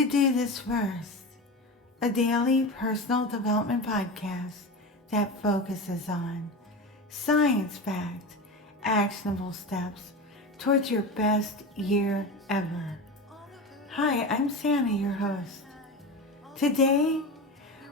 to do this first, a daily personal development podcast that focuses on science-backed, actionable steps towards your best year ever. Hi, I'm Santa, your host. Today,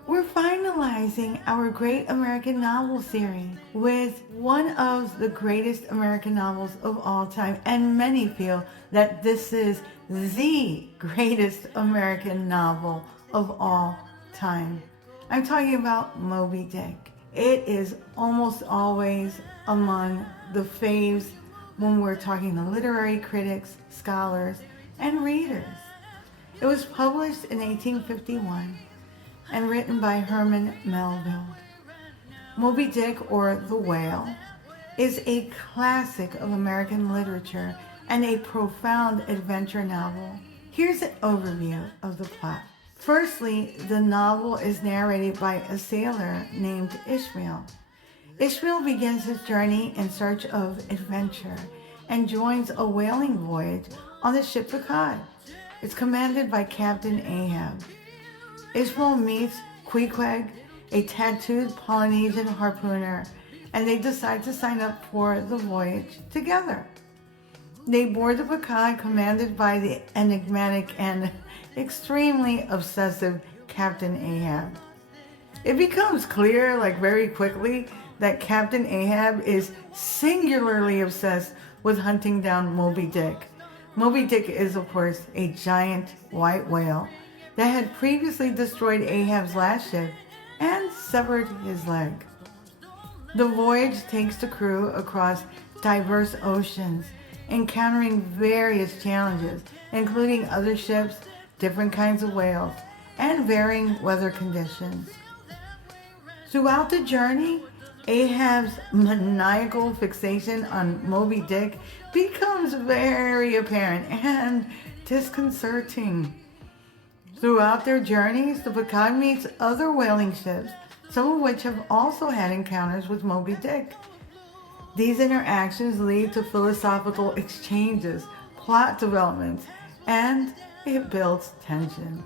we're finalizing our Great American Novel series with one of the greatest American novels of all time, and many feel that this is the greatest American novel of all time. I'm talking about Moby Dick. It is almost always among the faves when we're talking to literary critics, scholars, and readers. It was published in 1851 and written by Herman Melville. Moby Dick, or The Whale, is a classic of American literature and a profound adventure novel. Here's an overview of the plot. Firstly, the novel is narrated by a sailor named Ishmael. Ishmael begins his journey in search of adventure and joins a whaling voyage on the ship Picard. It's commanded by Captain Ahab. Ishmael meets Queequeg, a tattooed Polynesian harpooner, and they decide to sign up for the voyage together. They board the Picard commanded by the enigmatic and extremely obsessive Captain Ahab. It becomes clear, very quickly, that Captain Ahab is singularly obsessed with hunting down Moby Dick. Moby Dick is, of course, a giant white whale that had previously destroyed Ahab's last ship and severed his leg. The voyage takes the crew across diverse oceans, encountering various challenges, including other ships, different kinds of whales, and varying weather conditions. Throughout the journey, Ahab's maniacal fixation on Moby Dick becomes very apparent and disconcerting. Throughout their journeys, the Picard meets other whaling ships, some of which have also had encounters with Moby Dick. These interactions lead to philosophical exchanges, plot developments, and it builds tension.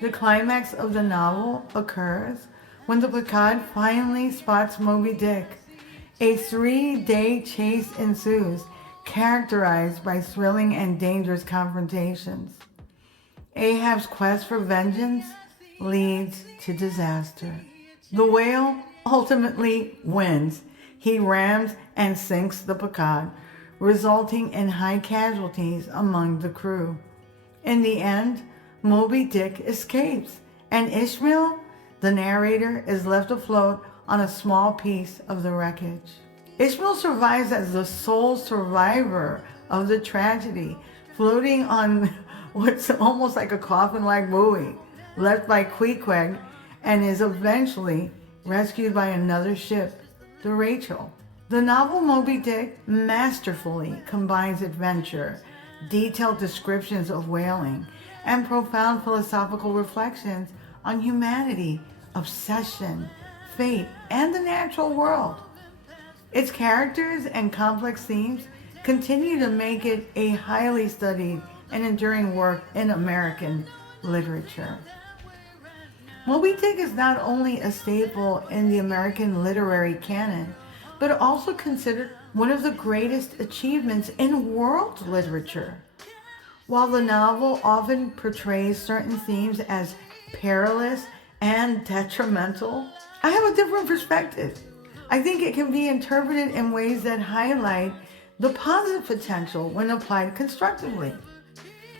The climax of the novel occurs when the Picard finally spots Moby Dick. A 3-day chase ensues, characterized by thrilling and dangerous confrontations. Ahab's quest for vengeance leads to disaster. The whale ultimately wins. He rams and sinks the Picard, resulting in high casualties among the crew. In the end, Moby Dick escapes, and Ishmael, the narrator, is left afloat on a small piece of the wreckage. Ishmael survives as the sole survivor of the tragedy, floating on what's almost like a coffin-like buoy left by Queequeg, and is eventually rescued by another ship, the Rachel. The novel Moby Dick masterfully combines adventure, detailed descriptions of whaling, and profound philosophical reflections on humanity, obsession, fate, and the natural world. Its characters and complex themes continue to make it a highly studied and enduring work in American literature. Moby Dick is not only a staple in the American literary canon, but also considered one of the greatest achievements in world literature. While the novel often portrays certain themes as perilous and detrimental, I have a different perspective. I think it can be interpreted in ways that highlight the positive potential when applied constructively.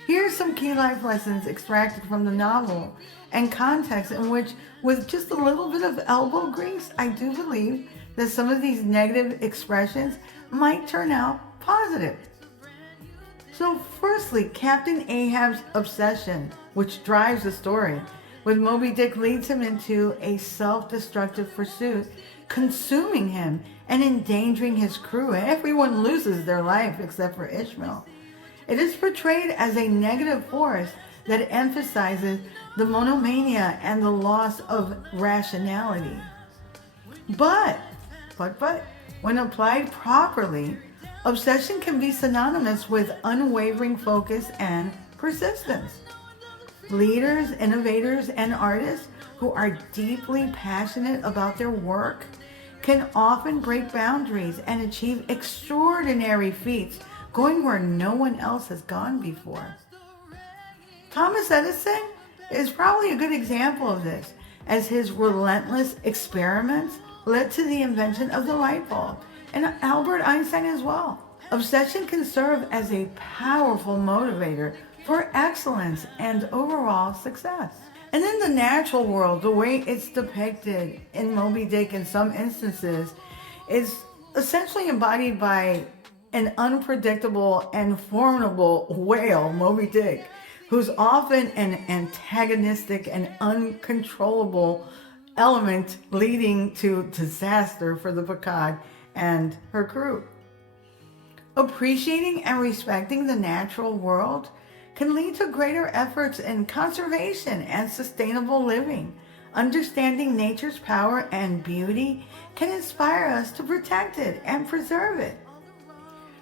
Here are some key life lessons extracted from the novel and context in which, with just a little bit of elbow grease, I do believe that some of these negative expressions might turn out positive. So firstly, Captain Ahab's obsession, which drives the story, with Moby Dick leads him into a self-destructive pursuit, consuming him and endangering his crew. Everyone loses their life except for Ishmael. It is portrayed as a negative force that emphasizes the monomania and the loss of rationality. But, when applied properly, obsession can be synonymous with unwavering focus and persistence. Leaders, innovators, and artists who are deeply passionate about their work can often break boundaries and achieve extraordinary feats, going where no one else has gone before. Thomas Edison is probably a good example of this, as his relentless experiments led to the invention of the light bulb, and Albert Einstein as well. Obsession can serve as a powerful motivator for excellence and overall success. And in the natural world, the way it's depicted in Moby Dick in some instances is essentially embodied by an unpredictable and formidable whale, Moby Dick, who's often an antagonistic and uncontrollable element leading to disaster for the Picard and her crew. Appreciating and respecting the natural world can lead to greater efforts in conservation and sustainable living. Understanding nature's power and beauty can inspire us to protect it and preserve it.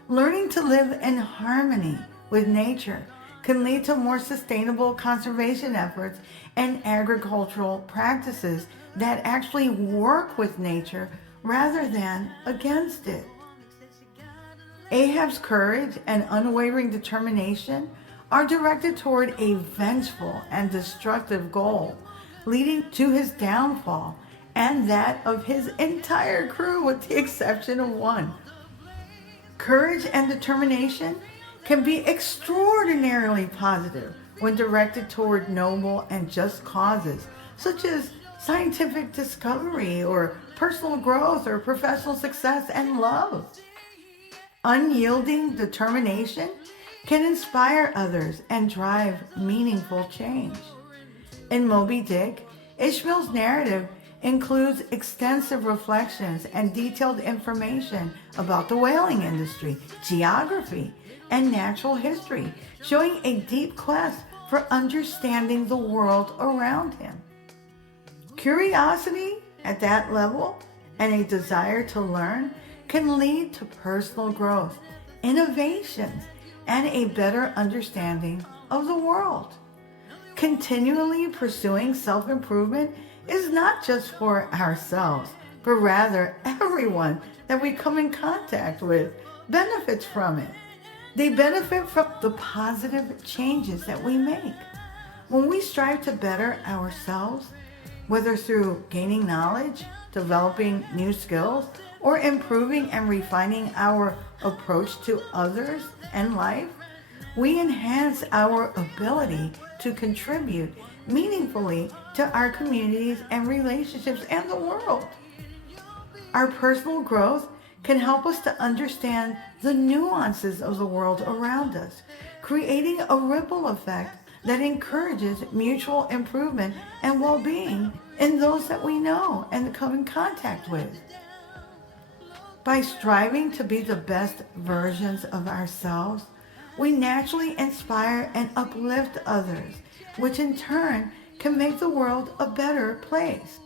Learning to live in harmony with nature can lead to more sustainable conservation efforts and agricultural practices that actually work with nature rather than against it. Ahab's courage and unwavering determination are directed toward a vengeful and destructive goal, leading to his downfall and that of his entire crew with the exception of one. Courage and determination can be extraordinarily positive when directed toward noble and just causes, such as scientific discovery or personal growth or professional success and love. Unyielding determination can inspire others and drive meaningful change. In Moby Dick, Ishmael's narrative includes extensive reflections and detailed information about the whaling industry, geography, and natural history, showing a deep quest for understanding the world around him. Curiosity at that level and a desire to learn can lead to personal growth, innovations, and a better understanding of the world. Continually pursuing self-improvement is not just for ourselves, but rather everyone that we come in contact with benefits from it. They benefit from the positive changes that we make. When we strive to better ourselves, whether through gaining knowledge, developing new skills, or improving and refining our approach to others and life, we enhance our ability to contribute meaningfully to our communities and relationships and the world. Our personal growth can help us to understand the nuances of the world around us, creating a ripple effect that encourages mutual improvement and well-being in those that we know and come in contact with. By striving to be the best versions of ourselves, we naturally inspire and uplift others, which in turn can make the world a better place.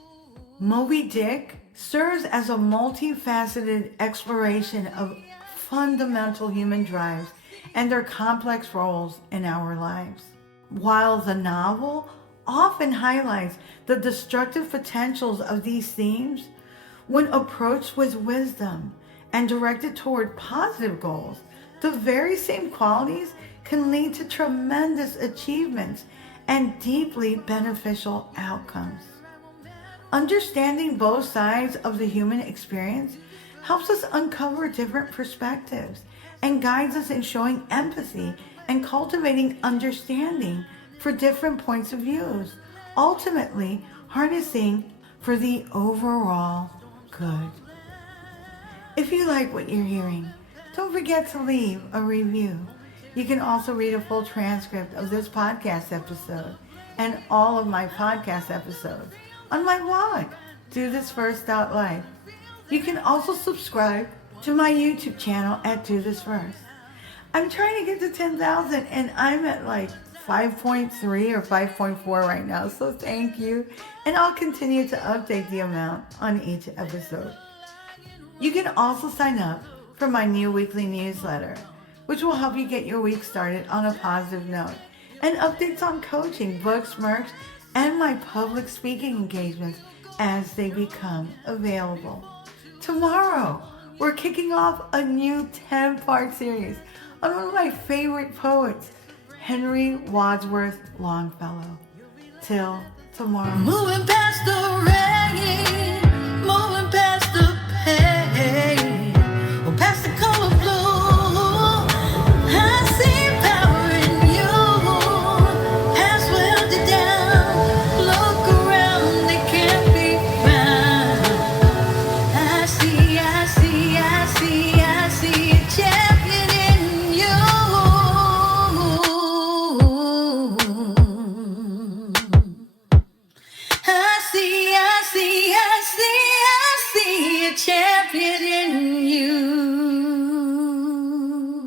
Moby Dick serves as a multifaceted exploration of fundamental human drives and their complex roles in our lives. While the novel often highlights the destructive potentials of these themes, when approached with wisdom and directed toward positive goals, the very same qualities can lead to tremendous achievements and deeply beneficial outcomes. Understanding both sides of the human experience helps us uncover different perspectives and guides us in showing empathy and cultivating understanding for different points of views, ultimately harnessing for the overall good. If you like what you're hearing, don't forget to leave a review. You can also read a full transcript of this podcast episode and all of my podcast episodes on my blog, DoThisFirst.life. You can also subscribe to my YouTube channel at Do This First. I'm trying to get to 10,000 and I'm at like 5.3 or 5.4 right now, so thank you. And I'll continue to update the amount on each episode. You can also sign up for my new weekly newsletter, which will help you get your week started on a positive note. and updates on coaching, books, merch, and my public speaking engagements as they become available. Tomorrow, we're kicking off a new 10-part series on one of my favorite poets, Henry Wadsworth Longfellow. Till tomorrow. Moving past the rain.